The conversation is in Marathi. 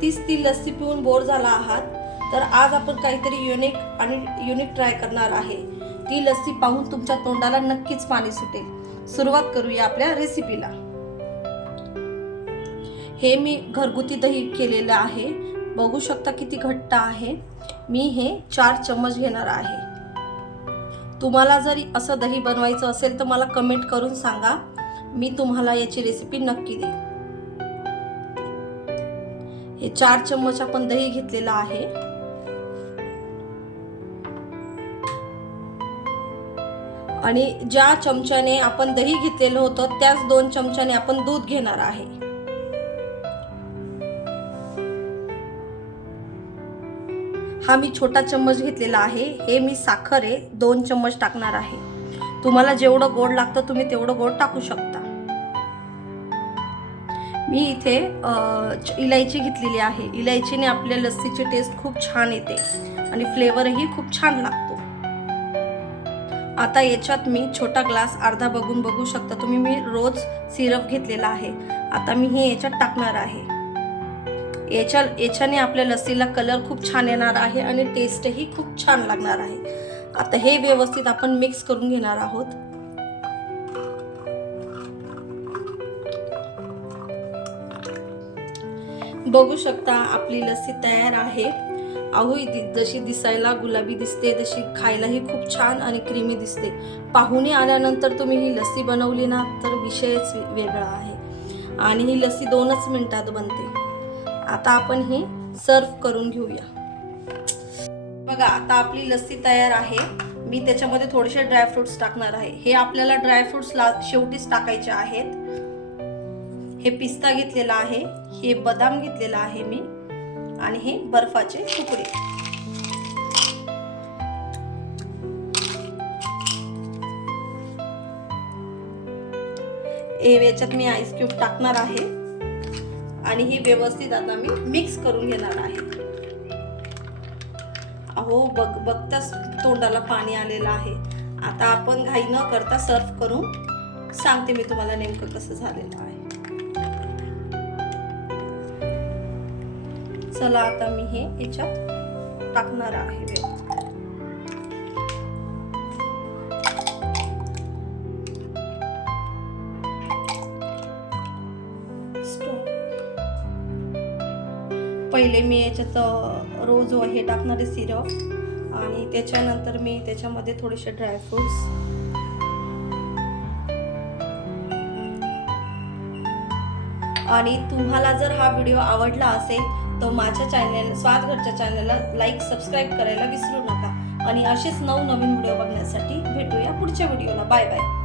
तीच ती लस्सी पिऊन बोर झाला आहात तर आज आपण काहीतरी युनिक ट्राय करणार आहे। ती लस्सी पाहून तुमच्या तोंडाला नक्कीच पाणी सुटेल। सुरुवात करूया आपल्या रेसिपीला। हे मी घरगुती दही केलेलं आहे, बघू शकता किती घट्ट आहे। मी हे 4 चम्मच घेणार आहे। तुम्हाला जर असं दही बनवायचं असेल तर मला कमेंट करून सांगा, मी तुम्हाला याची रेसिपी नक्की देईन। हे 4 चम्मच आपण दही घेतलेला आहे। आणि ज्या चमच्याने आपण दही घेतलेलं होतं त्याच 2 चमच्याने आपण दूध घेणार आहे। हा मी छोटा चम्मच घेतलेला आहे। हे मी साखर आहे 2 चम्मच टाकणार आहे। तुम्हाला जेवढं गोड लागतं तुम्ही तेवढं गोड टाकू शकता। मी इथे इलायची घेतलेली आहे। इलायचीने आपल्या लस्सीची टेस्ट खूप छान येते आणि फ्लेवरही खूप छान लागतो। आता याच्यात मी छोटा ग्लास अर्धा बघू शकता तुम्ही, मी रोज सिरप घेतलेला आहे। आता मी हे याच्यात टाकणार आहे। याच्याने आपल्या लस्सीला कलर खूप छान येणार आहे आणि टेस्टही खूप छान लागणार आहे। आता हे व्यवस्थित आपण मिक्स करून घेणार आहोत। बघू शकता आपली लस्सी तयार आहे। अहो जशी दिसायला गुलाबी दिसते तशी खायलाही खूप छान आणि क्रीमी दिसते। पाहुणे आल्यानंतर तुम्ही ही लस्सी बनवली ना तर विषयच वेगळा आहे आणि ही लस्सी 2च मिनिटात बनते। आता आपण ही सर्व करून घेऊया। बघा आता आपली लस्सी तयार आहे। मी त्याच्यामध्ये थोडेसे ड्रायफ्रुट्स टाकणार आहे। हे आपल्याला ड्रायफ्रुट्स शेवटीच टाकायचे आहेत। हे पिस्ता घेतलेला आहे, हे बदाम घेतलेला आहे मी, आणि हे बर्फाचे तुकडे। याच्यात मी आईस क्यूब टाकणार आहे आणि हे व्यवस्थित आता मी मिक्स करून घेणार आहे। अहो बघताच तोंडाला पाणी आलेलं आहे। आता आपण घाई न करता सर्व करून सांगते मी तुम्हाला नेमकं कसं झालेलं आहे। चला आता मी हे याच्यात टाकणार आहे। पहिले मी याच्यात रोज हे टाकणार आहे सिरप, आणि त्याच्यानंतर मी त्याच्यामध्ये थोडेसे ड्रायफ्रुट्स, आणि तुम्हाला जर हा व्हिडिओ आवडला असेल तर माझ्या चॅनल स्वादघरच्या चॅनलला लाईक सबस्क्राईब करायला विसरू नका। आणि असेच नवनवीन व्हिडिओ बघण्यासाठी भेटूया पुढच्या व्हिडिओला। Bye bye.